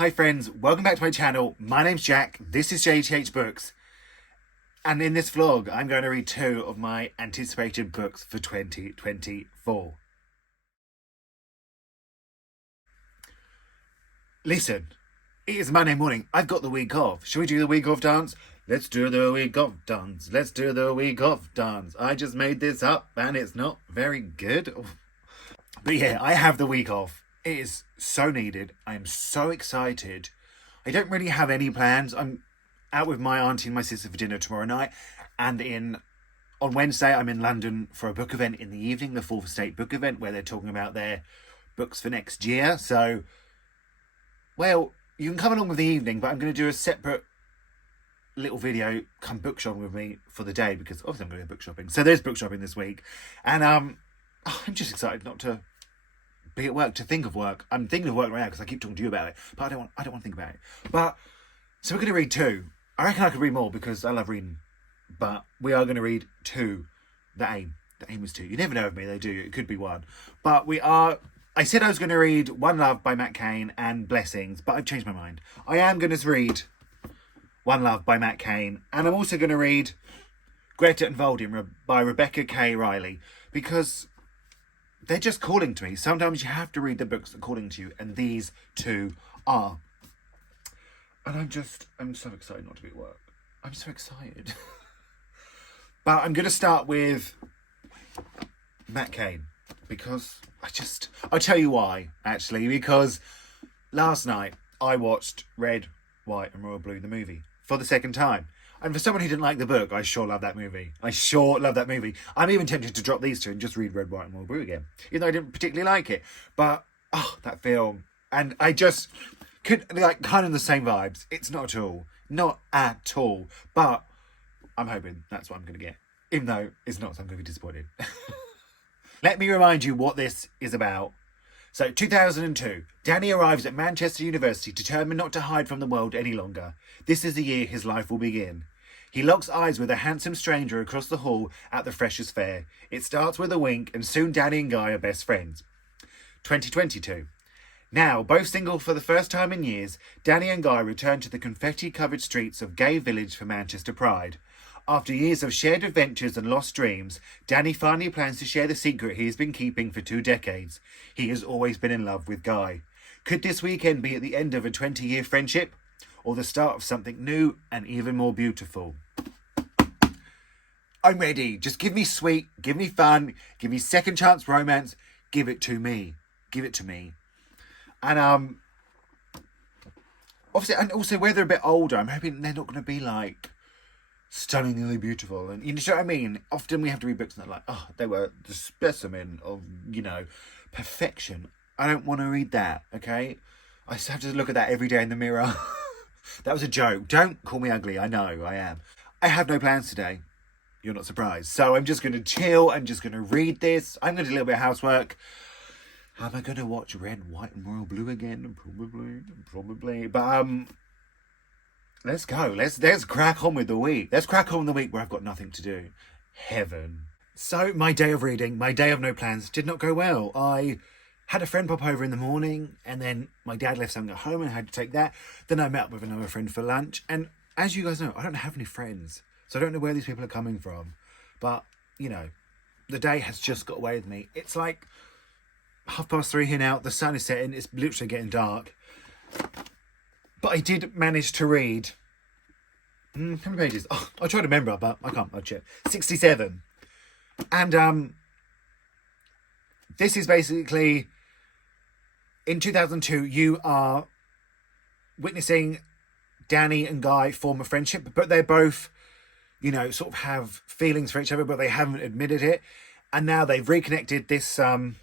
Hi friends, welcome back to my channel. My name's Jack, this is Jthbooks, and in this vlog I'm going to read two of my anticipated books for 2024. Listen, it is Monday morning, I've got the week off. Shall we do the week off dance? Let's do the week off dance, let's do the week off dance. I just made this up and it's not very good. But yeah, I have the week off. It is so needed. I am so excited. I don't really have any plans. I'm out with my auntie and my sister for dinner tomorrow night. And on Wednesday, I'm in London for a book event in the evening, the 4th Estate book event, where they're talking about their books for next year. So, well, you can come along with the evening, but I'm going to do a separate little video, come book shopping with me for the day, because obviously I'm going to go book shopping. So there's book shopping this week. And I'm just excited not to be at work, to think of work. I'm thinking of work right now because I keep talking to you about it, but I don't want to think about it. But so we're going to read two. I reckon I could read more because I love reading, but we are going to read two. The aim was two. You never know with me, they do. It could be one, but I said I was going to read One Love by Matt Cain and Blessings, but I've changed my mind. I am going to read One Love by Matt Cain, and I'm also going to read Greta and Valdin by Rebecca K. Reilly, because they're just calling to me. Sometimes you have to read the books that are calling to you, and these two are. And I'm so excited not to be at work. I'm so excited. But I'm going to start with Matt Cain, because I'll tell you why, actually, because last night I watched Red, White and Royal Blue, the movie, for the second time. And for someone who didn't like the book, I sure love that movie. I'm even tempted to drop these two and just read Red, White and Royal Blue again, even though I didn't particularly like it. But, that film. And I just could, kind of the same vibes. It's not at all. But I'm hoping that's what I'm going to get. Even though it's not, so I'm going to be disappointed. Let me remind you what this is about. So, 2002, Danny arrives at Manchester University determined not to hide from the world any longer. This is the year his life will begin. He locks eyes with a handsome stranger across the hall at the Freshers' Fair. It starts with a wink, and soon Danny and Guy are best friends. 2022. Now, both single for the first time in years, Danny and Guy return to the confetti-covered streets of Gay Village for Manchester Pride. After years of shared adventures and lost dreams, Danny finally plans to share the secret he has been keeping for 2 decades. He has always been in love with Guy. Could this weekend be at the end of a 20-year friendship, or the start of something new and even more beautiful? I'm ready. Just give me sweet, give me fun, give me second chance romance. Give it to me. Give it to me. And obviously, and also where they're a bit older, I'm hoping they're not going to be like stunningly beautiful. And you know what I mean? Often we have to read books and they're like, they were the specimen of, perfection. I don't want to read that, okay? I just have to look at that every day in the mirror. That was a joke. Don't call me ugly. I know I am. I have no plans today. You're not surprised. So I'm just going to chill. I'm just going to read this. I'm going to do a little bit of housework. Am I going to watch Red, White and Royal Blue again? Probably. But let's go. Let's crack on with the week. Let's crack on with the week where I've got nothing to do. Heaven. So my day of reading, my day of no plans, did not go well. I had a friend pop over in the morning, and then my dad left something at home and I had to take that. Then I met up with another friend for lunch. And as you guys know, I don't have any friends, so I don't know where these people are coming from. But, the day has just got away with me. It's like 3:30 here now. The sun is setting. It's literally getting dark. But I did manage to read, how many pages? I try to remember, but I can't much it. 67. And this is basically, in 2002, you are witnessing Danny and Guy form a friendship, but they're both, sort of have feelings for each other, but they haven't admitted it. And now they've reconnected this in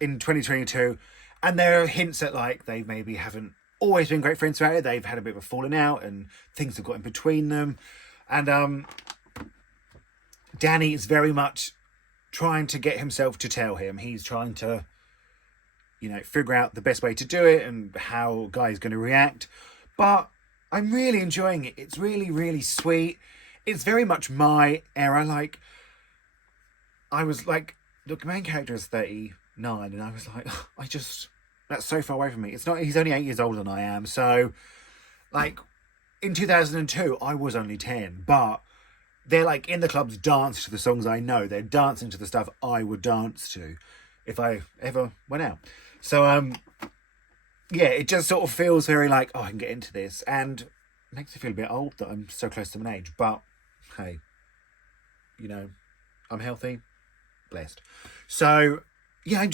2022. And there are hints that, they maybe haven't always been great friends about it. They've had a bit of a falling out and things have got in between them. And Danny is very much trying to get himself to tell him. He's trying to, figure out the best way to do it and how Guy's going to react. But I'm really enjoying it. It's really, really sweet. It's very much my era. The main character is 39, and I was like, That's so far away from me. It's not. He's only 8 years older than I am. So, like, in 2002, I was only 10. But they're like in the clubs dancing to the songs I know. They're dancing to the stuff I would dance to if I ever went out. So, yeah, it just sort of feels very like, oh, I can get into this. And it makes me feel a bit old that I'm so close to my age. But, hey, you know, I'm healthy, blessed. So, yeah,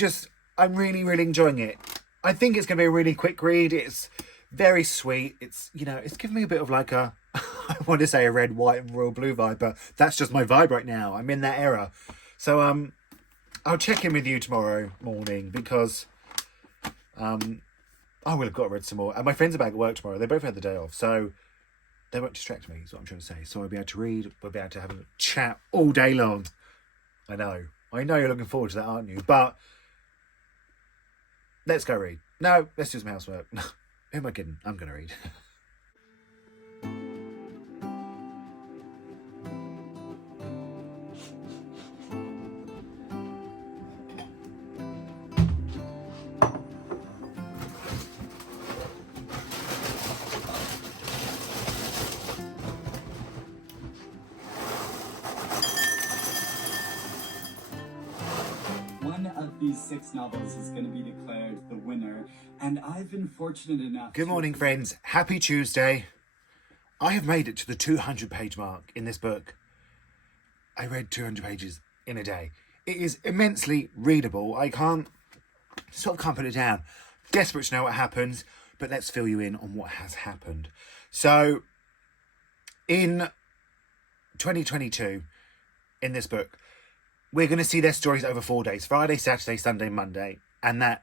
I'm really, really enjoying it. I think it's going to be a really quick read. It's very sweet. It's, you know, it's giving me a bit of like a, I want to say a red, white and royal blue vibe, but that's just my vibe right now. I'm in that era. So, I'll check in with you tomorrow morning because, I will have got to read some more. And my friends are back at work tomorrow. They both had the day off. So they won't distract me, is what I'm trying to say. So I'll be able to read. We'll be able to have a chat all day long. I know you're looking forward to that, aren't you? But let's go read. No, let's do some housework. Who am I kidding? I'm going to read. One of these 6 novels is going to be declared the winner, and I've been fortunate enough. Good morning, friends. Happy Tuesday. I have made it to the 200-page mark in this book. I read 200 pages in a day. It is immensely readable. I can't put it down. Desperate to know what happens, but let's fill you in on what has happened. So, in 2022, in this book, we're going to see their stories over 4 days. Friday, Saturday, Sunday, Monday. And that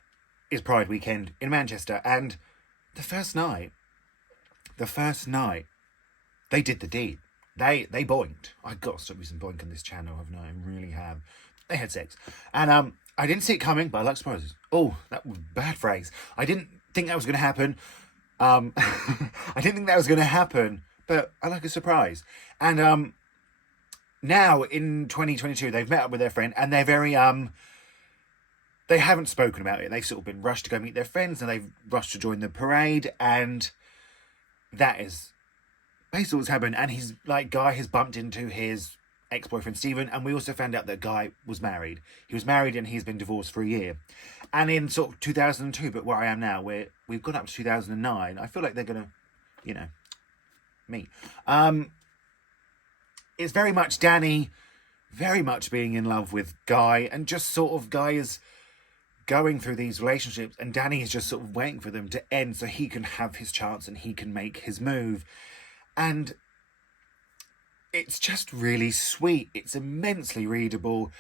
is Pride weekend in Manchester. And the first night, they did the deed. They boinked. I got to stop using boink on this channel, haven't I? I really have. They had sex. And I didn't see it coming, but I like surprises. Oh, that was a bad phrase. I didn't think that was going to happen. I didn't think that was going to happen, but I like a surprise. And now in 2022, they've met up with their friend, and they're very they haven't spoken about it. They've sort of been rushed to go meet their friends, and they've rushed to join the parade, and that is basically what's happened. And his Guy has bumped into his ex-boyfriend Stephen, and we also found out that Guy was married. He was married, and he's been divorced for a year. And in sort of 2002, but where I am now, where we've gone up to 2009, I feel like they're gonna, meet. It's very much Danny, very much being in love with Guy, and just sort of Guy is going through these relationships, and Danny is just sort of waiting for them to end so he can have his chance and he can make his move. And it's just really sweet. It's immensely readable.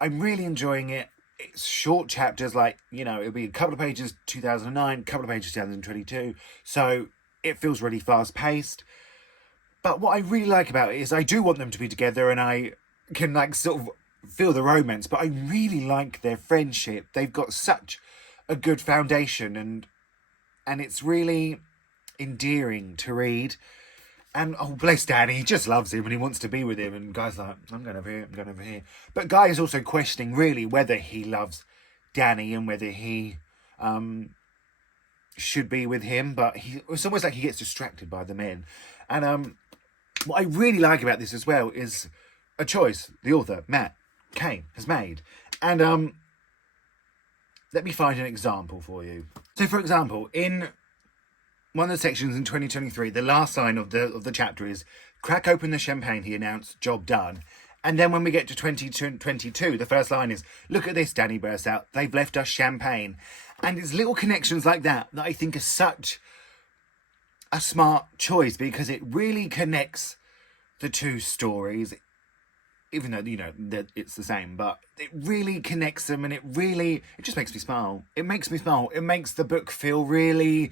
I'm really enjoying it. It's short chapters, it'll be a couple of pages 2009, a couple of pages 2022. So it feels really fast paced. But what I really like about it is I do want them to be together, and I can sort of feel the romance, but I really like their friendship. They've got such a good foundation, and it's really endearing to read. And oh, bless Danny, he just loves him and he wants to be with him, and Guy's like, I'm going over here. But Guy is also questioning really whether he loves Danny and whether he should be with him, but it's almost like he gets distracted by the men. And what I really like about this as well is a choice the author, Cain, has made. And let me find an example for you. So, for example, in one of the sections in 2023, the last line of the chapter is, "Crack open the champagne," he announced, "job done." And then when we get to 2022, the first line is, "Look at this," Danny bursts out, "they've left us champagne." And it's little connections like that I think are such a smart choice, because it really connects the two stories, even though that it's the same, but it really connects them, and it just makes me smile. It makes me smile. It makes the book feel really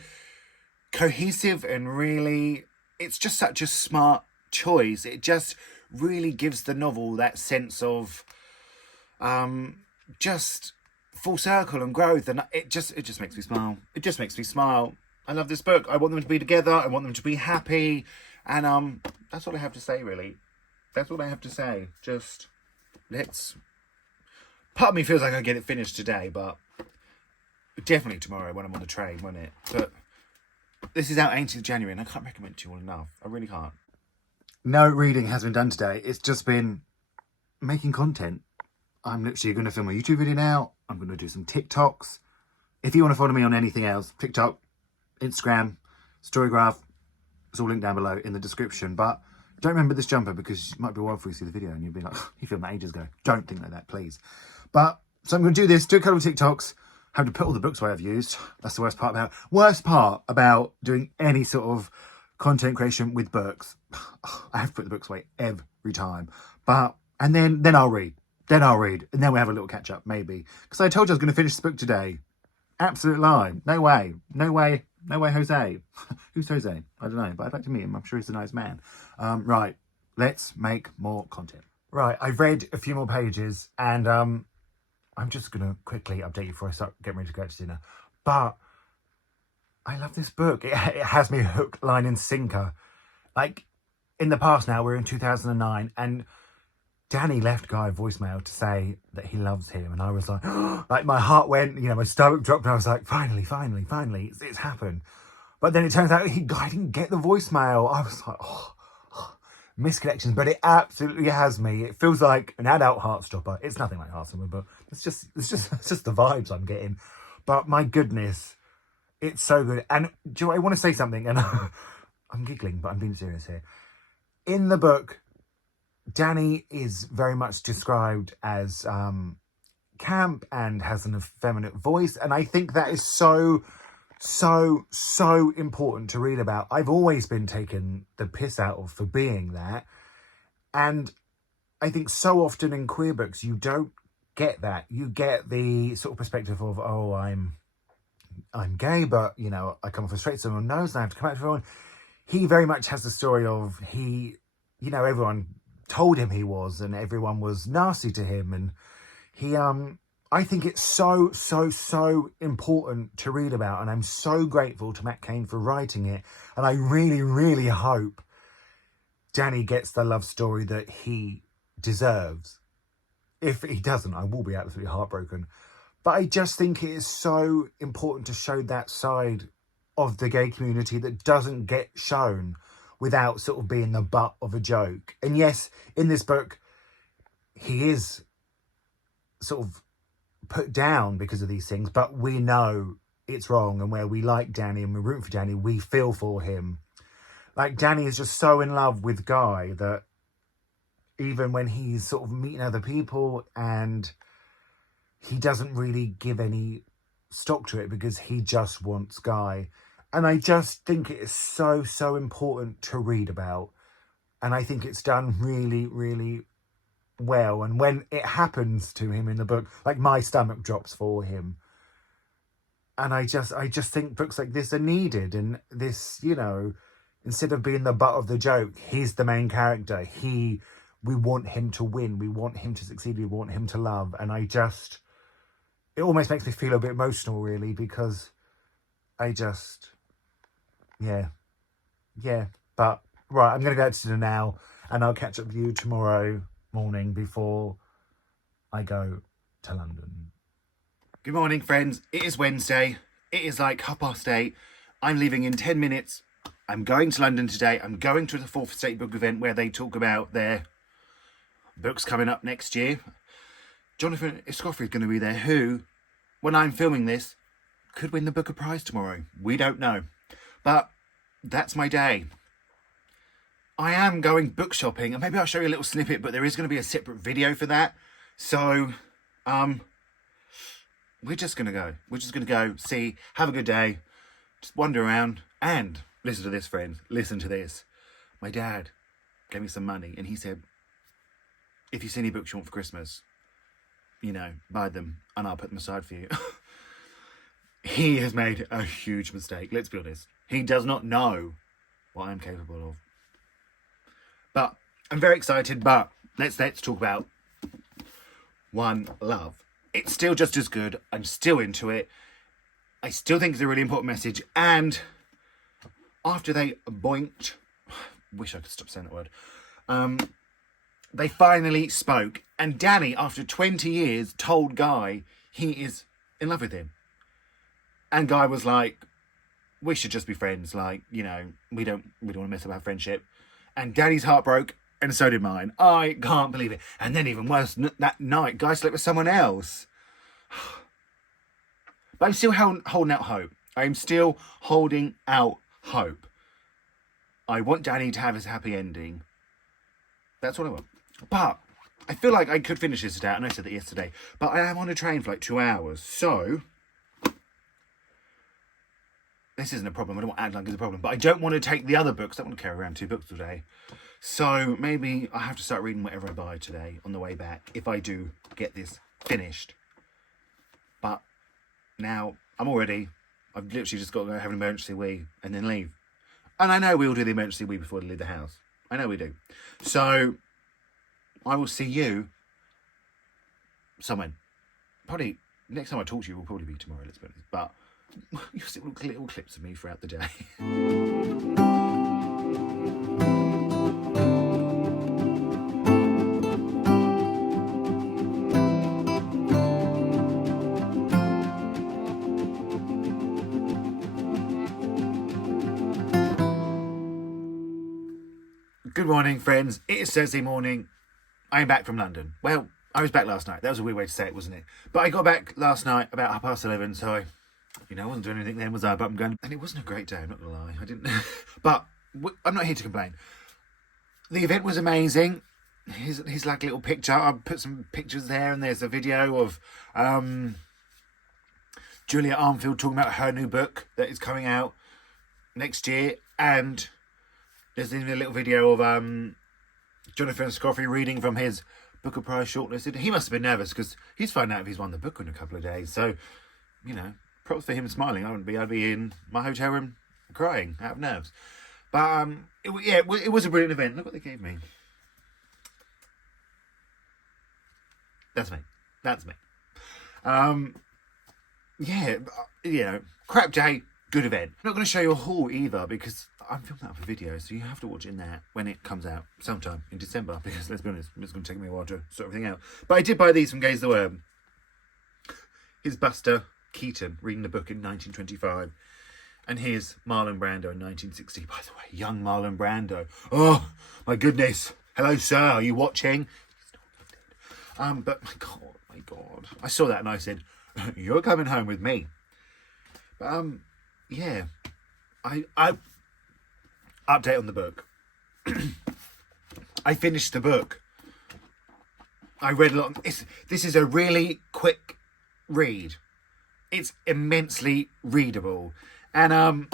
cohesive, and really, it's just such a smart choice. It just really gives the novel that sense of just full circle and growth, and it just makes me smile. It just makes me smile. I love this book. I want them to be together. I want them to be happy. And that's all I have to say, really. That's all I have to say. Part of me feels like I'll get it finished today, but Definitely tomorrow when I'm on the train, won't it? But this is out 18th January and I can't recommend it to you all enough. I really can't. No reading has been done today. It's just been making content. I'm literally going to film a YouTube video now. I'm going to do some TikToks. If you want to follow me on anything else, TikTok, Instagram, Storygraph, it's all linked down below in the description. But don't remember this jumper because it might be a while before you see the video and you'll be like, you filmed that ages ago. Don't think like that, please. But, so I'm going to do this, do a couple of TikToks, have to put all the books away I've used. That's the worst part about doing any sort of content creation with books. I have to put the books away every time. But, and then I'll read. And then we'll have a little catch up, maybe. Because I told you I was going to finish this book today. Absolute lie. No way, Jose. Who's Jose? I don't know, but I'd like to meet him. I'm sure he's a nice man. Right, let's make more content. Right, I've read a few more pages and I'm just going to quickly update you before I start getting ready to go out to dinner. But I love this book. It has me hook, line and sinker. Like, in the past now, we're in 2009 and Danny left Guy a voicemail to say that he loves him. And I was like, like my heart went, you know, my stomach dropped. And I was like, finally, it's happened. But then it turns out Guy didn't get the voicemail. I was like, misconnections. But it absolutely has me. It feels like an adult Heartstopper. It's nothing like Heartstopper, but it's just the vibes I'm getting. But my goodness, it's so good. And do you know what, I want to say something? And I'm giggling, but I'm being serious here. In the book, Danny is very much described as camp and has an effeminate voice. And I think that is so important to read about. I've always been taken the piss out of for being that. And I think so often in queer books, you don't get that. You get the sort of perspective of, oh, I'm gay, but, you know, I come off as straight, so everyone knows and I have to come out to everyone. He very much has the story of you know, everyone told him he was and everyone was nasty to him. And he, I think it's so important to read about. And I'm so grateful to Matt Cain for writing it. And I really hope Danny gets the love story that he deserves. If he doesn't, I will be absolutely heartbroken. But I just think it is so important to show that side of the gay community that doesn't get shown without sort of being the butt of a joke. And yes, in this book, he is sort of put down because of these things, but we know it's wrong. And where we like Danny and we're rooting for Danny, we feel for him. Like, Danny is just so in love with Guy that even when he's sort of meeting other people and he doesn't really give any stock to it because he just wants Guy. And I just think it is so important to read about. And I think it's done really well. And when it happens to him in the book, like, my stomach drops for him. And I just think books like this are needed. And this, you know, instead of being the butt of the joke, he's the main character. We want him to win. We want him to succeed. We want him to love. And it almost makes me feel a bit emotional, really, because yeah. But, right, I'm going to go out to dinner now, and I'll catch up with you tomorrow morning before I go to London. Good morning, friends. It is Wednesday. It is like 8:30. I'm leaving in 10 minutes. I'm going to London today. I'm going to the 4th Estate Book event where they talk about their books coming up next year. Jonathan Escoffery is going to be there, who, when I'm filming this, could win the Booker Prize tomorrow. We don't know. But that's my day. I am going book shopping, and maybe I'll show you a little snippet, but there is going to be a separate video for that. So, we're just going to go. We're just going to go, see, have a good day, just wander around, and listen to this, friends. Listen to this. My dad gave me some money, and he said, if you see any books you want for Christmas, you know, buy them, and I'll put them aside for you. He has made a huge mistake, let's be honest. He does not know what I'm capable of. But I'm very excited, but let's talk about One Love. It's still just as good. I'm still into it. I still think it's a really important message. And after they boinked, wish I could stop saying that word. They finally spoke. And Danny, after 20 years, told Guy he is in love with him. And Guy was like, we should just be friends. Like, you know, we don't want to mess up our friendship. And Daddy's heart broke, and so did mine. I can't believe it. And then even worse, that night, Guy slept with someone else. But I'm still holding out hope. I'm still holding out hope. I want Danny to have his happy ending. That's what I want. But I feel like I could finish this today, and I said that yesterday. But I am on a train for like 2 hours, so this isn't a problem. I don't want to act like it's a problem. But I don't want to take the other books. I don't want to carry around 2 books today. So maybe I have to start reading whatever I buy today on the way back, if I do get this finished. But now I'm all ready. I've literally just got to go have an emergency wee and then leave. And I know we all do the emergency wee before we leave the house. I know we do. So I will see you somewhere. Probably next time I talk to you will probably be tomorrow, let's be honest. But you'll see little clips of me throughout the day. Good morning, friends. It is Thursday morning. I am back from London. Well, I was back last night. That was a weird way to say it, wasn't it? But I got back last night about 11:30, so I wasn't doing anything then, was I? But I'm going, and it wasn't a great day, I'm not going to lie. I didn't, but I'm not here to complain. The event was amazing. Here's like a little picture. I'll put some pictures there, and there's a video of Julia Armfield talking about her new book that is coming out next year, and there's even a little video of Jonathan Scoffrey reading from his Booker Prize shortlisted. He must have been nervous because he's finding out if he's won the book in a couple of days. So, props for him smiling. I wouldn't be. I'd be in my hotel room crying out of nerves. But it was a brilliant event. Look what they gave me. That's me. Crap day. Good event. I'm not going to show you a haul either because I'm filming that for video, so you have to watch it in there when it comes out sometime in December, because let's be honest, it's going to take me a while to sort everything out. But I did buy these from Gaze the Worm. Here's Buster Keaton reading the book in 1925, and here's Marlon Brando in 1960. By the way, young Marlon Brando. Oh, my goodness. Hello, sir. Are you watching? But my God. I saw that and I said, you're coming home with me. But, yeah, I update on the book. I finished the book. I read a lot. This is a really quick read. It's immensely readable, and I've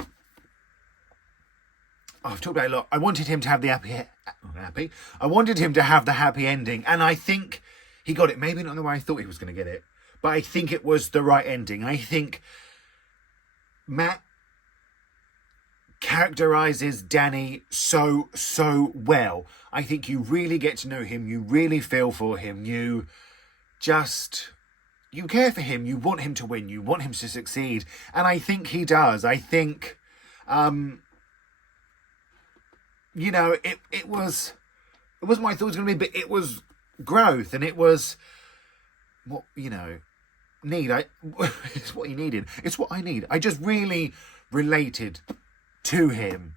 talked about it a lot. I wanted him to have the happy. I wanted him to have the happy ending, and I think he got it. Maybe not in the way I thought he was going to get it, but I think it was the right ending. I think Matt characterizes Danny so well. I think you really get to know him. You really feel for him. You care for him. You want him to win. You want him to succeed. And I think he does. I think, it wasn't what I thought it was going to be, but it was growth, and it was what, it's what he needed. It's what I need. I just really related to him.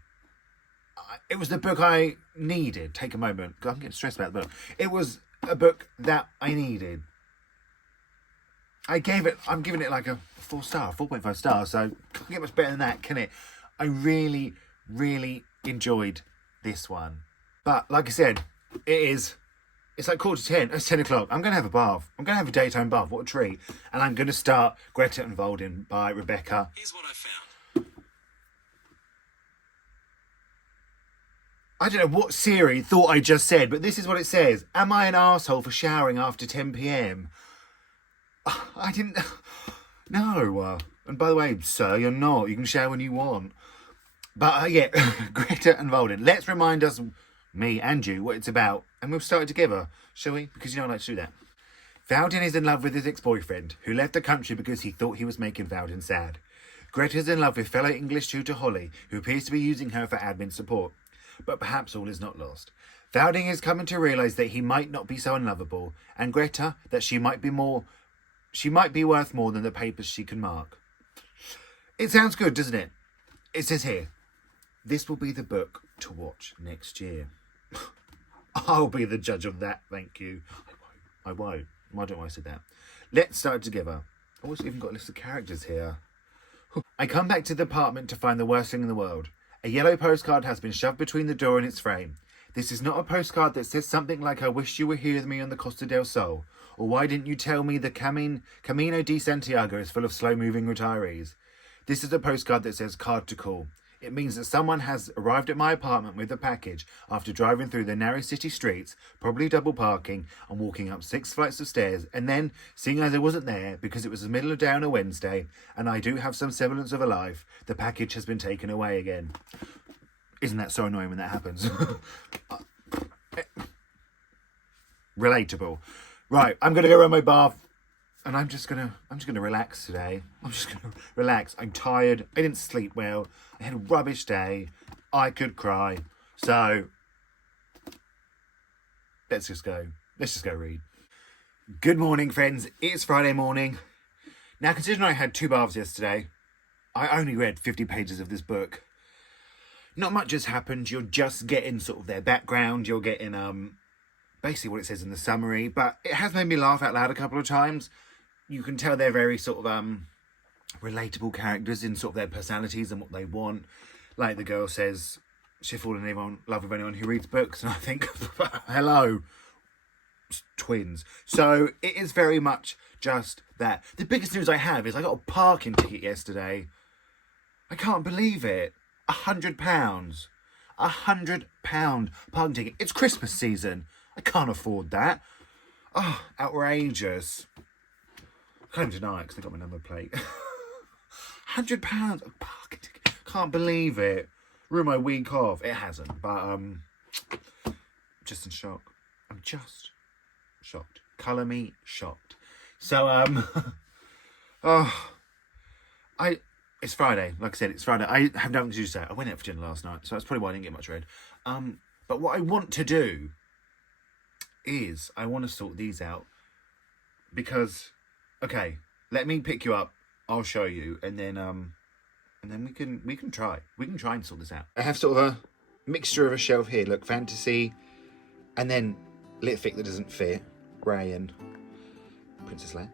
It was the book I needed. Take a moment, because I'm getting stressed about the book. It was a book that I needed. I'm giving it like a 4.5 star, so can't get much better than that, can it? I really, really enjoyed this one. But like I said, it's like 9:45. It's 10 o'clock. I'm going to have a bath. I'm going to have a daytime bath. What a treat. And I'm going to start Greta and Valdin by Rebecca. Here's what I found. I don't know what Siri thought I just said, but this is what it says. Am I an arsehole for showering after 10 p.m? I didn't... No. And by the way, sir, you're not. You can shower when you want. But, Greta and Valdin. Let's remind us, me and you, what it's about. And we'll start it together, shall we? Because I like to do that. Valdin is in love with his ex-boyfriend, who left the country because he thought he was making Valdin sad. Greta's in love with fellow English tutor Holly, who appears to be using her for admin support. But perhaps all is not lost. Valdin is coming to realise that he might not be so unlovable, and Greta that she might be worth more than the papers she can mark. It sounds good, doesn't it? It says here, this will be the book to watch next year. I'll be the judge of that, thank you. I won't. Why don't I say that? Let's start together. Oh, it's even got a list of characters here. I come back to the apartment to find the worst thing in the world. A yellow postcard has been shoved between the door and its frame. This is not a postcard that says something like, I wish you were here with me on the Costa del Sol, or why didn't you tell me the Camino de Santiago is full of slow-moving retirees. This is a postcard that says card to call. It means that someone has arrived at my apartment with a package after driving through the narrow city streets, probably double parking and walking up 6 flights of stairs, and then, seeing as I wasn't there because it was the middle of day on a Wednesday, and I do have some semblance of a life, the package has been taken away again. Isn't that so annoying when that happens? Relatable. Right, I'm gonna go around my bath. And I'm just gonna relax today. I'm just gonna relax. I'm tired. I didn't sleep well. I had a rubbish day. I could cry. So let's just go read. Good morning, friends. It's Friday morning. Now, considering I had 2 baths yesterday, I only read 50 pages of this book. Not much has happened. You're just getting sort of their background. You're getting basically what it says in the summary. But it has made me laugh out loud a couple of times. You can tell they're very sort of relatable characters in sort of their personalities and what they want. Like the girl says, she'll fall in love with anyone who reads books. And I think, hello, twins. So it is very much just that. The biggest news I have is I got a parking ticket yesterday. I can't believe it. £100. £100 parking ticket. It's Christmas season. I can't afford that. Oh, outrageous. I can't even deny it because they got my number plate. £100 a parking ticket. Can't believe it. Ruined my week off. It hasn't, but just in shock. I'm just shocked. Colour me shocked. So it's Friday. Like I said, it's Friday. I have nothing to do today. I went out for dinner last night, so that's probably why I didn't get much read. But what I want to do is I want to sort these out because. Okay, let me pick you up. I'll show you, and then we can try and sort this out. I have sort of a mixture of a shelf here. Look, fantasy, and then lit fic that doesn't fit. Ray and Princess Leia.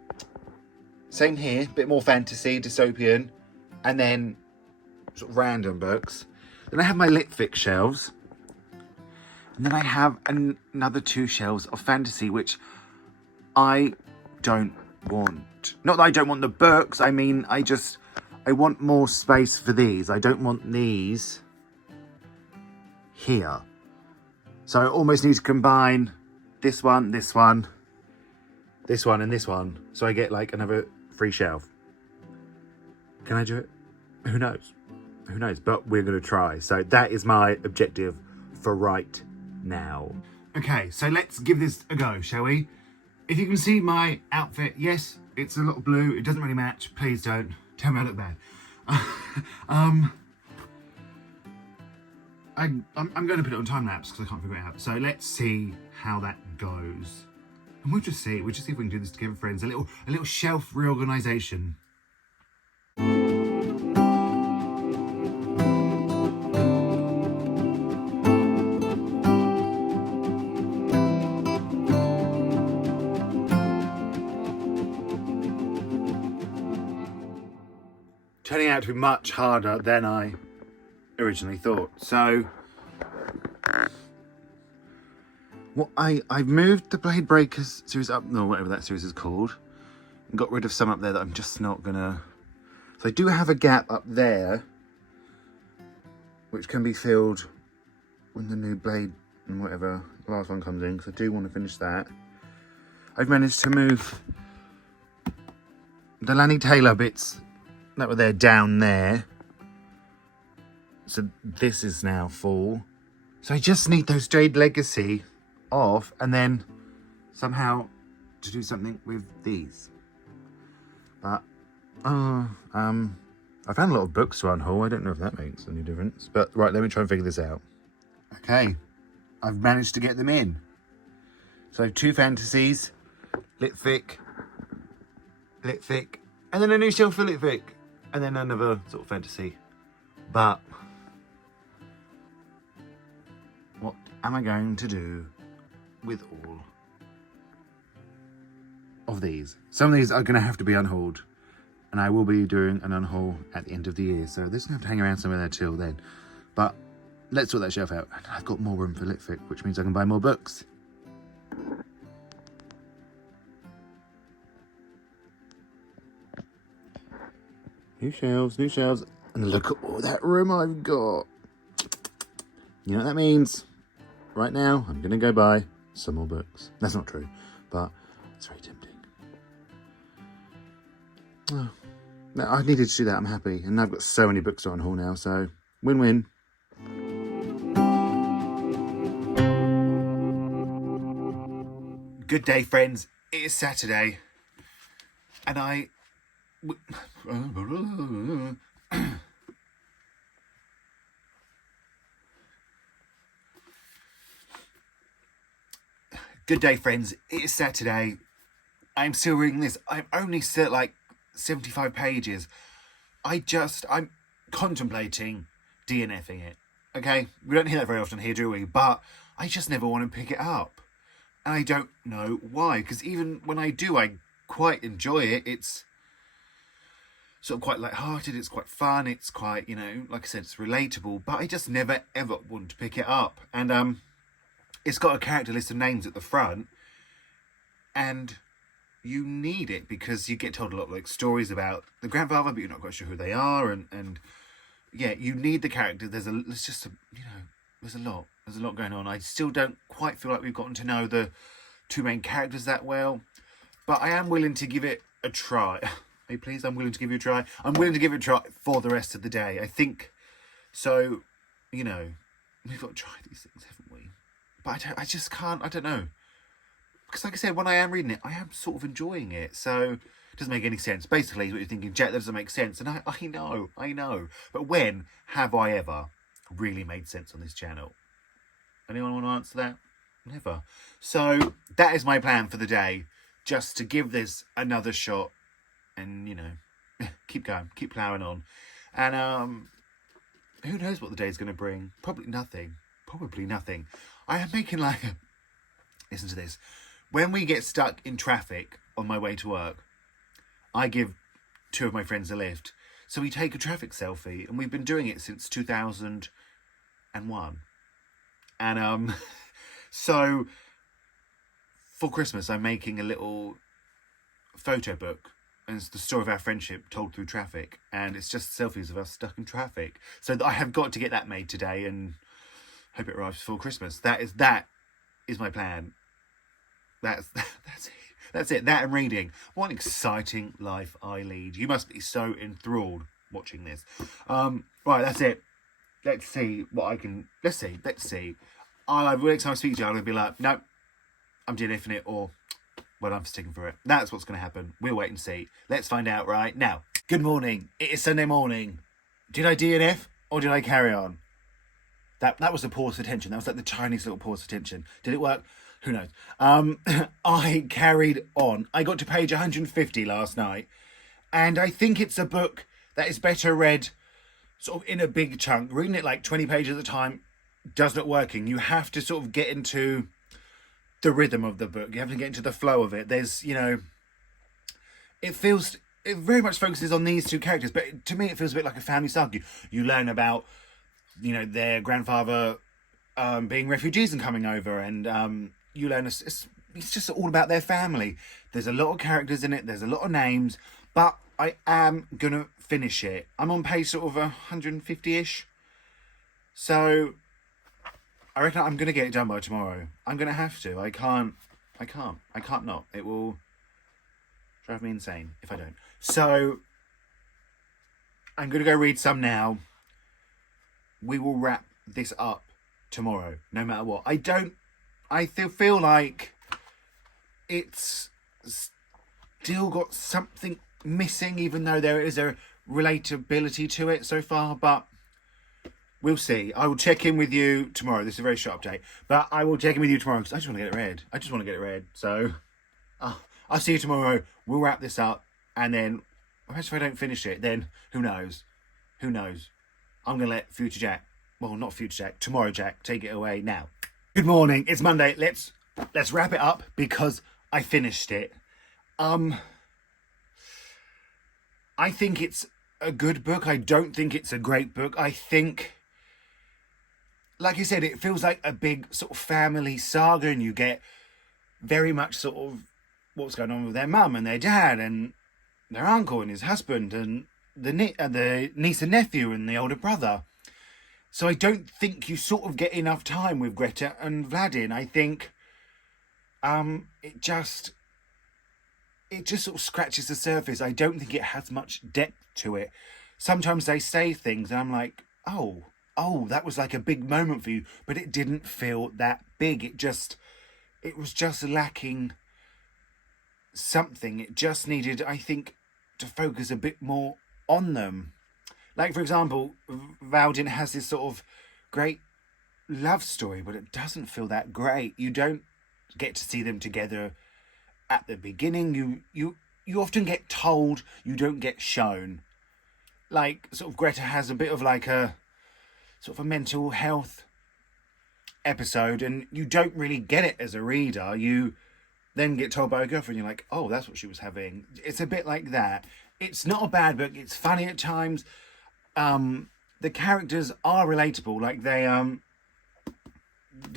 Same here, bit more fantasy, dystopian, and then sort of random books. Then I have my lit fic shelves, and then I have another 2 shelves of fantasy, which I don't want. Not that I don't want the books, I mean I want more space for these. I don't want these here. So I almost need to combine this one, and this one. So I get like another free shelf. Can I do it? Who knows? But we're going to try. So that is my objective for right now. Okay, so let's give this a go, shall we? If you can see my outfit, yes, it's a lot of blue. It doesn't really match. Please don't tell me I look bad. I'm going to put it on time lapse because I can't figure it out. So let's see how that goes, and we'll just see if we can do this together, friends. A little shelf reorganisation. Turning out to be much harder than I originally thought. So, I've moved the Blade Breakers series up, no, whatever that series is called, and got rid of some up there that I'm just not gonna. So I do have a gap up there, which can be filled when the new Blade and whatever the last one comes in, because I do want to finish that. I've managed to move the Lanny Taylor bits that were there down there. So this is now full. So I just need those Jade Legacy off and then somehow to do something with these. But I found a lot of books to unhaul. I don't know if that makes any difference. But right, let me try and figure this out. Okay, I've managed to get them in. So 2 fantasies, lit fic, and then a new shelf for lit fic. and then another sort of fantasy. But what am I going to do with all of these? Some of these are going to have to be unhauled, and I will be doing an unhaul at the end of the year, so this is going to have to hang around somewhere there till then. But let's sort that shelf out. And I've got more room for Litfic, which means I can buy more books. New shelves, new shelves. And look at all that room I've got. You know what that means? Right now, I'm going to go buy some more books. That's not true, but it's very tempting. Oh, no, I needed to do that. I'm happy. And I've got so many books on haul now, so win-win. Good day, friends. It is Saturday, and Good day, friends. It is Saturday. I'm still reading this. I'm only still at like 75 pages. I'm contemplating DNFing it. Okay? We don't hear that very often here, do we? But I just never want to pick it up. And I don't know why. Because even when I do, I quite enjoy it. It's sort of quite light-hearted. It's quite fun. It's quite, like I said, it's relatable. But I just never, ever want to pick it up. And it's got a character list of names at the front. And you need it because you get told a lot of stories about the grandfather, but you're not quite sure who they are. And yeah, you need the character. There's a lot going on. I still don't quite feel like we've gotten to know the two main characters that well, but I am willing to give it a try. Hey, please, I'm willing to give you a try. I'm willing to give it a try for the rest of the day. I think so. We've got to try these things, haven't we? But I just can't. I don't know. Because like I said, when I am reading it, I am sort of enjoying it. So it doesn't make any sense. Basically, what you're thinking, Jet, that doesn't make sense. And I know. But when have I ever really made sense on this channel? Anyone want to answer that? Never. So that is my plan for the day. Just to give this another shot. And, keep going. Keep ploughing on. And who knows what the day's going to bring? Probably nothing. I am making listen to this. When we get stuck in traffic on my way to work, I give two of my friends a lift. So we take a traffic selfie, and we've been doing it since 2001. And so for Christmas, I'm making a little photo book. And it's the story of our friendship told through traffic. And it's just selfies of us stuck in traffic. So I have got to get that made today and hope it arrives before Christmas. That is my plan. That's it. That and reading. What an exciting life I lead. You must be so enthralled watching this. Right, that's it. Let's see what I can. Let's see. Next time I speak to you, I'm going to be like, no, I'm DNFing it, or, well, I'm sticking for it. That's what's going to happen. We'll wait and see. Let's find out right now. Good morning. It is Sunday morning. Did I DNF or did I carry on? That was a pause for attention. That was like the tiniest little pause for attention. Did it work? Who knows? I carried on. I got to page 150 last night. And I think it's a book that is better read sort of in a big chunk. Reading it like 20 pages at a time does not working. You have to sort of get into the rhythm of the book. You have to get into the flow of it. There's, it very much focuses on these two characters. But to me, it feels a bit like a family saga. You learn about, their grandfather being refugees and coming over, and you learn it's just all about their family. There's a lot of characters in it. There's a lot of names, but I am gonna finish it. I'm on page sort of 150-ish, so I reckon I'm gonna get it done by tomorrow. I'm gonna have to. I can't not. It will drive me insane if I don't. So I'm gonna go read some now. We will wrap this up tomorrow, no matter what. I feel like it's still got something missing, even though there is a relatability to it so far, but we'll see. I will check in with you tomorrow. This is a very short update, but I will check in with you tomorrow because I just want to get it read. So I'll see you tomorrow. We'll wrap this up, and then Imagine if I don't finish it, then who knows? Who knows? I'm going to let Future Jack, well, not Future Jack, Tomorrow Jack, take it away now. Good morning, it's Monday. Let's wrap it up because I finished it. I think it's a good book. I don't think it's a great book. I think, like you said, it feels like a big sort of family saga, and you get very much sort of what's going on with their mum and their dad and their uncle and his husband and the niece and nephew and the older brother. So I don't think you sort of get enough time with Greta and Valdin. I think it just sort of scratches the surface. I don't think it has much depth to it. Sometimes they say things and I'm like, oh, that was like a big moment for you, but it didn't feel that big. It was just lacking something. It just needed, I think, to focus a bit more on them. Like, for example, Valdin has this sort of great love story, but it doesn't feel that great. You don't get to see them together at the beginning. You often get told, you don't get shown. Like, sort of Greta has a bit of like a sort of a mental health episode, and you don't really get it as a reader. You then get told by a girlfriend, you're like, oh, that's what she was having. It's a bit like that. It's not a bad book. It's funny at times. The characters are relatable. Like the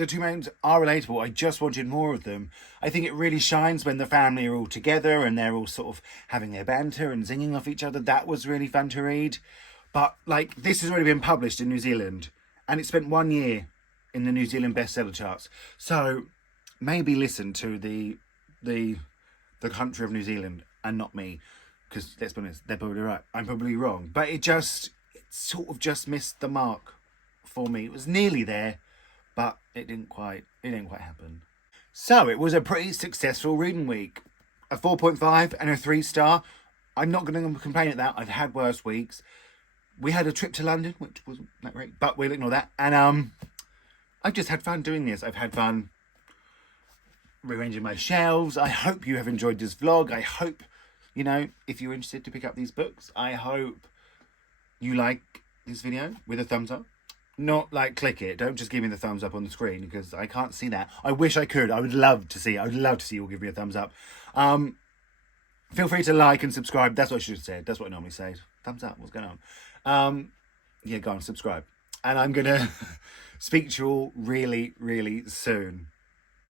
two mains are relatable. I just wanted more of them. I think it really shines when the family are all together and they're all sort of having their banter and singing off each other. That was really fun to read. But like, this has already been published in New Zealand and it spent 1 year in the New Zealand bestseller charts. So maybe listen to the country of New Zealand and not me, because let's be honest, they're probably right. I'm probably wrong, but it sort of just missed the mark for me. It was nearly there, but it didn't quite happen. So it was a pretty successful reading week. A 4.5 and a 3-star. I'm not going to complain at that. I've had worse weeks. We had a trip to London, which wasn't that great, but we'll ignore that. And I've just had fun doing this. I've had fun rearranging my shelves. I hope you have enjoyed this vlog. I hope, if you're interested to pick up these books, I hope you like this video with a thumbs up. Not like click it. Don't just give me the thumbs up on the screen because I can't see that. I wish I could. I would love to see it. I would love to see you all give me a thumbs up. Feel free to like and subscribe. That's what I should have said. That's what I normally say. Thumbs up. What's going on? Yeah, go on, subscribe. And I'm going to speak to you all really, really soon.